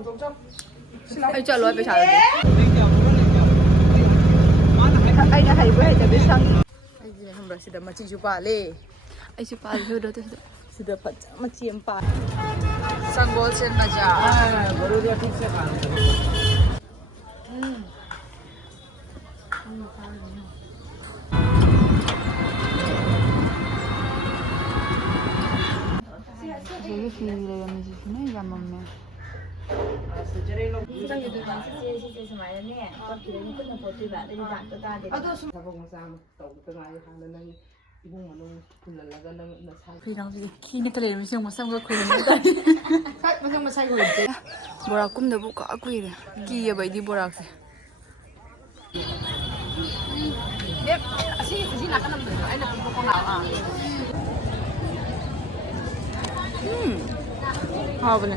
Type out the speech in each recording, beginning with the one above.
Ai chalo ai pesa de ai na hai bai da besang ai ji hambra sida machi ju pa le ai chu pa le do to sida phat machi am pa sanggol sen maja baru dia ठीक से खा 저기 비밀의 연주시네 야맘매 보락 꿈도 까 꾸이래 끼에 바이디 보락세 하버네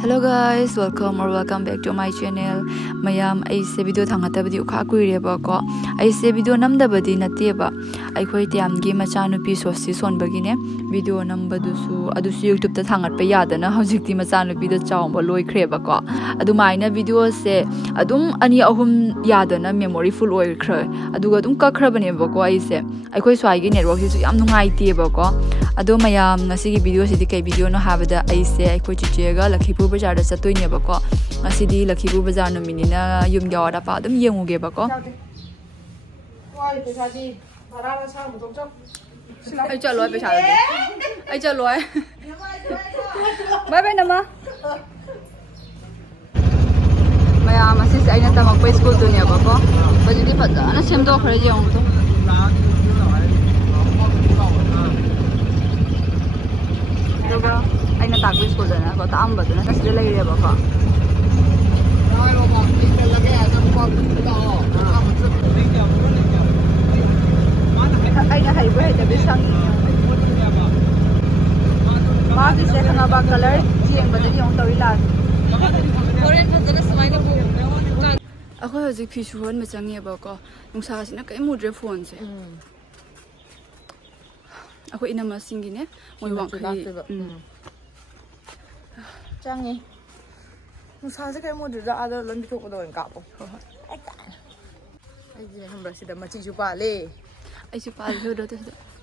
Hello guys, welcome back to my channel. Mayam aise video thangatabadi ukha kuireba ko. Aise video namdabadi nateba. Aikhoi tiamgi machanupi sosi sonbagine video nambadusu adusu YouTube ta thangat pa yadana hojikti machanupi da chawba loikreba ko. Adumaina video se adum ani ahum yadana memory full oikhra. Aduga adum kakhrabane ba ko aise. Aikhoi swai gi network si yam nungai ti ba ko. Ado mayam ngasigi video sidi kai video no habada aise aikhoi chiche ga lakhipu bazar da chatoine ba ko. Ngasidi lakhipu bazar no minina yum yawada pa adum yenguge ba ko. Ai chalo ai pesa de ai chalo ai bye bye nama maya masis aina tamak pa school to ne ba ko bajidi fajana sem do khare jeng to doga aina tak pa school na ko ta am ba na kasde lai re ba ko aina hai bai da besang ma gi se khana ba color jeng ba da yong tawi la foreign phajana samai na bu akhoi hoji phi suhon ma changi ba ko nungsa sina kai mudre phone se akhoi ina ma singi ne moi wang khai changi nungsa se kai mudre da ada lan bi thok do en ka bo ai ji hambra sida machi ju pa le ai chu pa le do to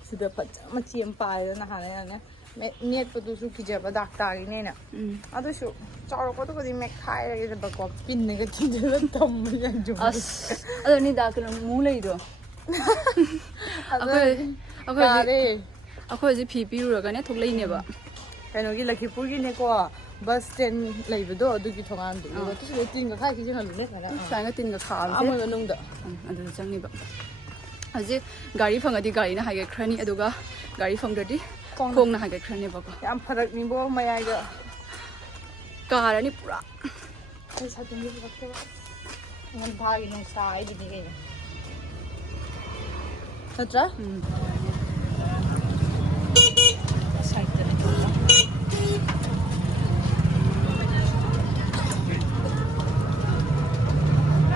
sida phat machi am pa na ha na net padu su ki jaba doctor ne na adu su charo ko to ko di me khai re ba ko pin ne ga ki de tam ya ju as adu ni da ka mu lei do akhoi ji phi pi ru ga ne thok lei ne ba kaino gi lakhipur gi ne ko bus stand lei ba do adu gi thongam du to su tin ga khai ki jang ne na sa ga tin ga kha am ga nung da adu chang ni ba aje gari phangadi gari na hage khrani aduga gari phangdadi khong na hage khrani ba ko yam pharak ni bo mayai ga karani pura ai sa tin ni ba ko ngan bhagi nung sai di ni satra side ta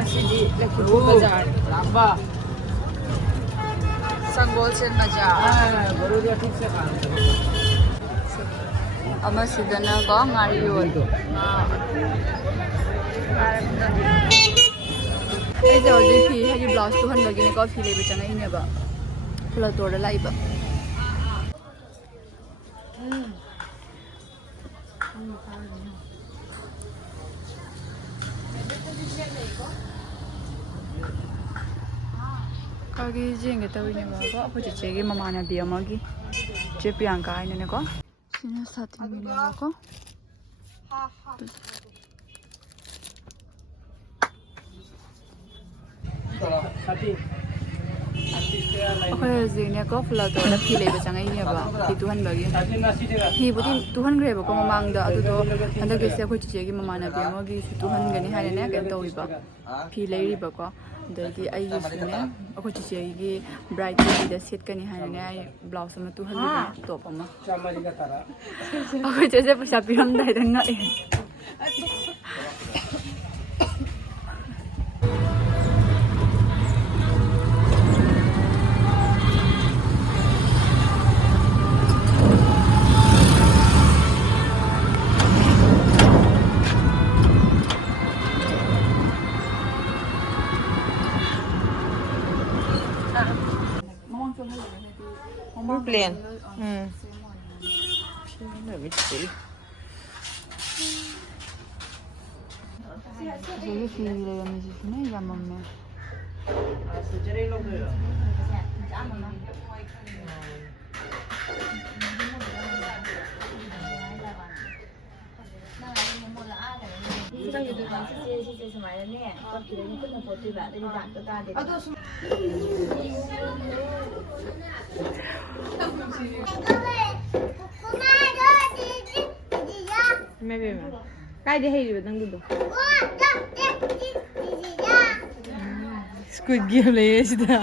asidi lakhipu bazar lamba sanggol sen maja baru dia ठीक से खा ama sidana ko ngari yol ai jo ji phi haji blouse to han lagi ne ko phi le bi changai ne ba pula to da lai ba kagi jenge tawi ne ba ko apu che ge mama na bi amagi che priyanka ai ne ko sina sathi ne ba ko साथी ꯑꯩꯈꯣꯏ ꯍꯧꯖꯤꯛꯅꯦ ꯀꯣ ꯐ꯭ꯂꯣꯇꯣꯗ ꯐꯤ ꯂꯩꯕ ꯆꯪꯉꯛꯏꯅꯦꯕ ꯐꯤ ꯇꯨꯍꯟꯕꯒꯤ ꯐꯤꯕꯨꯗꯤ ꯇꯨꯍꯟꯈ꯭ꯔꯦꯕꯀꯣ ꯃꯃꯥꯡꯗ ꯑꯗꯨꯗꯣ ꯍꯟꯗꯛꯀꯤꯁꯦ ꯑꯩꯈꯣꯏ ꯆꯤꯆꯦꯒꯤ ꯃꯃꯥꯟꯅꯕꯤ ꯑꯃꯒꯤꯁꯨ ꯇꯨꯍꯟꯒꯅꯤ ꯍꯥꯏꯅꯅꯦ ꯀꯩꯅꯣ ꯇꯧꯔꯤꯕ ꯐꯤ ꯂꯩꯔꯤꯕꯀꯣ ꯑꯗꯒꯤ ꯑꯩꯒꯤꯁꯨꯅꯦ ꯑꯩꯈꯣꯏ ꯆꯤꯆꯦꯒꯤ ꯕ꯭ꯔꯥꯏꯠꯀꯤꯗ ꯁꯦꯠꯀꯅꯤ ꯍꯥꯏꯅꯅꯦ ꯑꯩ ꯕ꯭ꯂꯥꯎꯁ ꯑꯃ ꯇꯨꯍꯜꯂꯤꯕꯅꯦ ꯇꯣꯞ ꯑꯃ ꯑꯩꯈꯣꯏ ꯆꯦꯁꯦ ꯄꯩꯁꯥ ꯄꯤꯔꯝꯗꯥꯏꯗ ꯉꯛꯑꯦ Plan. ꯆꯤꯆꯦꯒꯤ ꯐꯤ ꯂꯩꯔꯝꯃꯤꯁꯤꯁꯨꯅꯦ ꯌꯥꯝꯃꯝꯃꯦ Kaide hei ba nang dudo? Squid game le sida.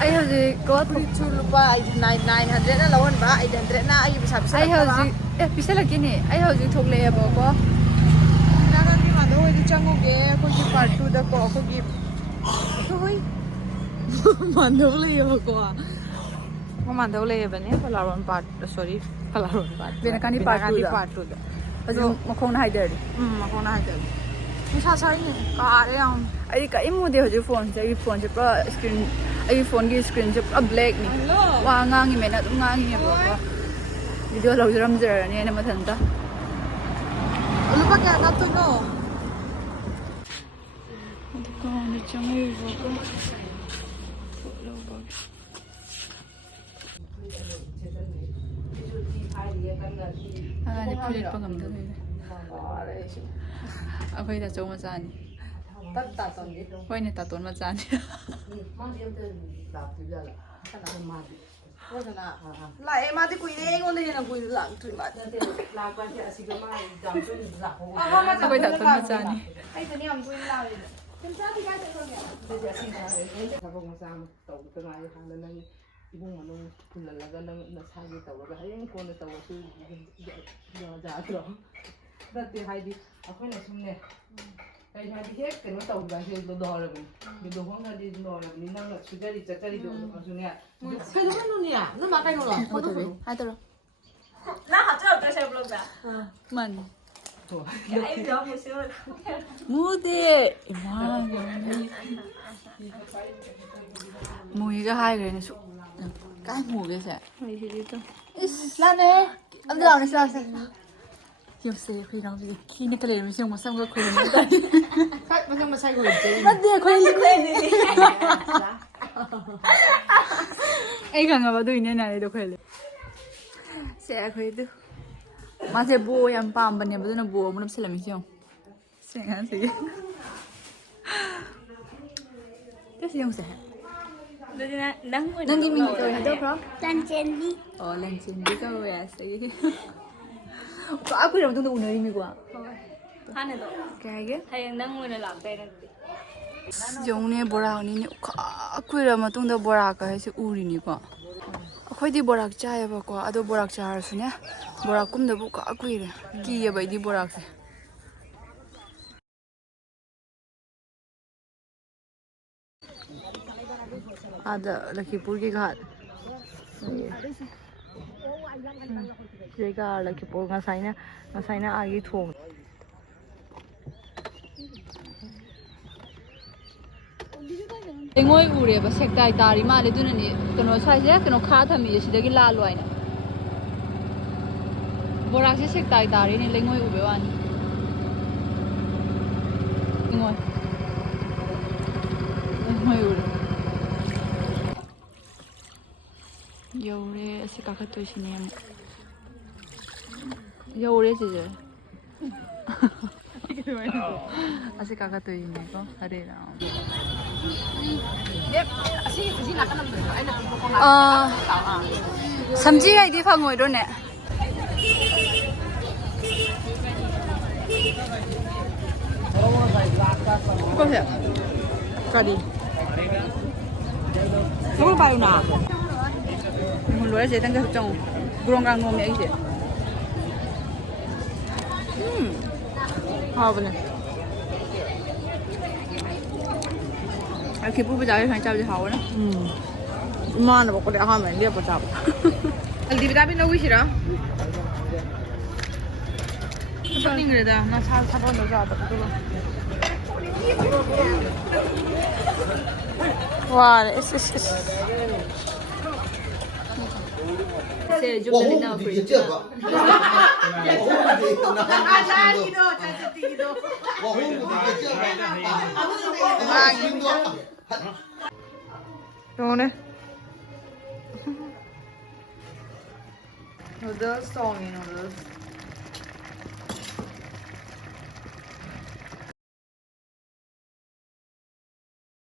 ꯑꯩ ꯍꯧꯖꯤꯛ ꯀꯣ Chulupa 900 na lawan ba 800 na ayu bisa bisa. ꯑꯩ ꯍꯧꯖꯤꯛ ꯄꯤꯁꯜꯂꯛꯀꯦꯅꯦ ꯑꯩ ꯍꯧꯖꯤꯛ ꯊꯣꯛꯂꯛꯑꯦꯕꯀꯣ Nanani mado hoidi changuge akogi part 2 da ko akogi hoi mandau le ko mandau le bane palaron part sorry palaron part ꯕꯦꯅꯀꯥꯟꯗꯤ part 2 da ꯍꯧꯖꯤꯛ ꯃꯈꯣꯡꯅ ꯍꯥꯏꯗꯔꯗꯤ makona haidal nusa saini kaare yam ꯑꯩꯗꯤ ꯀꯔꯤꯝ ꯎꯗꯦ ꯍꯧꯖꯤꯛ ꯐꯣꯟꯁꯦ ꯑꯩꯒꯤ ꯐꯣꯟꯁꯦ ꯄꯨꯔꯥ ꯁ꯭ꯀ꯭ꯔꯤꯟ ꯑꯩꯒꯤ ꯐꯣꯟꯒꯤ ꯁ꯭ꯀ꯭ꯔꯤꯟꯁꯦ ꯄꯨꯔꯥ ꯕ꯭ꯂꯦꯛꯅꯤ ꯋꯥ ꯉꯥꯡꯉꯤꯃꯦꯅ ꯑꯗꯨꯝ ꯉꯥꯡꯉꯤꯅꯦꯕꯀꯣ ꯚꯤꯗꯤꯑꯣ ꯂꯧꯖꯔꯝꯖꯔꯅꯤꯅ ꯃꯊꯟꯇ lupa kaya kaptoino ꯗꯨꯀꯥꯟꯗ ꯆꯪꯉꯛꯏꯕꯀꯣ ꯄꯣꯠ ꯂꯧꯕꯒꯤ ꯑꯉꯥꯡꯁꯦ ꯐꯨꯔꯤꯠꯄ ꯉꯝꯗꯕꯩꯅꯦ ꯑꯩꯈꯣꯏ ꯇꯥꯆꯧ ꯃꯆꯥꯅꯤ ꯍꯣꯏꯅꯦ ꯇꯥꯇꯣꯟ ꯃꯆꯥꯅꯤ lae mati kuine ngonde na kuine lang tu ma ꯑꯩꯈꯣই ꯇꯥꯇꯣꯟ ꯃꯆꯥꯅꯤ ai tani am kuine la ꯊꯕꯛ ꯃꯆꯥ ꯑꯃ ꯇꯧꯕꯗ ꯉꯥꯏ ꯍꯥꯟꯅ ꯅꯪ 이봉 만원 불러라가 나 사기 떠가 하얀 콘에 떠가서 여자들어 그때 하이디 아코나 숨네 아이 하이디 해 그거 떠가 해도 넣으라고 근데 홍가디 넣으라고 니나가 수자리 짜짜리도 가서네 세도만 눈이야 너 막아이 놓아 어떡해 하더라 나好这首歌谁不知道？ 만 哎，比较不行了。 무대 이만 무이가 하이그래는 수 까이 무게세 나네 안 들어오네 싫어서 요새 그냥 이게 키니 그래 무슨 뭐 삼고 그러는 거 무슨 뭐 사이고 있지 맞대 거의 애가 가봐도 있는 아이도 걸려 세 그래도 맛에 뭐 양밤 반에 무슨 뭐 무슨 살람이죠 생각하세요 됐어 용서能 give me the head bro 三千里。 렌친디 거야 세게 아 그래 동도 오늘 이미고 하네도. 그게 하영 낭문을 안 빼는데. 용네 보라니니 카 꾸이라 마동다 보라가 해서 우리니고 ꯑꯩꯈꯣꯏꯗꯤ ꯕꯣꯔꯥꯛ ꯆꯥꯏꯌꯦꯕꯀꯣ ꯑꯗꯣ ꯕꯣꯔꯥꯛ ꯆꯥꯔꯁꯨꯅꯦ ꯕꯣꯔꯥꯛ ꯀꯨꯝꯗꯕꯨ ꯀꯥ ꯀꯨꯏꯔꯦ ꯀꯤꯌꯦꯕ ꯑꯩꯗꯤ ꯕꯣꯔꯥꯛꯁꯦ ꯑꯥꯗ ꯂꯛꯈꯤꯄꯨꯔꯒꯤ ꯘꯥꯠ ꯁꯤꯗꯩꯒ ꯂꯛꯈꯤꯄꯨꯔ ꯉꯁꯥꯏꯅ ꯑꯥꯒꯤ ꯊꯣꯡ ꯂꯩꯉꯣꯏ ꯎꯔꯦꯕ ꯁꯦꯛꯇꯥꯏ ꯇꯥꯔꯤ ꯃꯥꯜꯂꯦ ꯑꯗꯨꯅꯅꯤ ꯀꯩꯅꯣ ꯁ꯭ꯋꯥꯏꯁꯦ ꯀꯩꯅꯣ ꯈꯥ ꯊꯝꯃꯤꯁꯦ ꯁꯤꯗꯒꯤ ꯂꯥꯜꯂꯣ ꯍꯥꯏꯅ ꯕꯣꯔꯥꯛꯁꯦ ꯁꯦꯛꯇꯥꯏ ꯇꯥꯔꯤꯅꯦ ꯂꯩꯉꯣꯏ ꯎꯕꯩ ꯋꯥꯅꯤ ꯂꯩꯉꯣꯏ ꯎꯔꯦ ꯌꯧꯔꯦ ꯑꯁꯤ ꯀꯥꯈꯠꯇꯣꯏꯁꯤꯅꯦ ꯑꯃꯨꯛ ꯌꯧꯔꯦ ꯁꯤꯁꯦ 아직 가가 또 있네 거 하리라. 삼지가 이디 방어 이러네. 보세요. 가리. 저걸 봐요 나. 이거 로에 제단 그 좀 그런 거 먹으면 이제. 하버네. 이렇게 부부자리 잘 잡지 하오나? 엄마는 먹고 내가 하면 이제 보자. 알디 비타비 넣고 싫어? 손님 그래다. 나 사번 넣어서 왔다. 와, 에스. 세 좀 달리나 프리. 좋네. Noodles, soy noodles.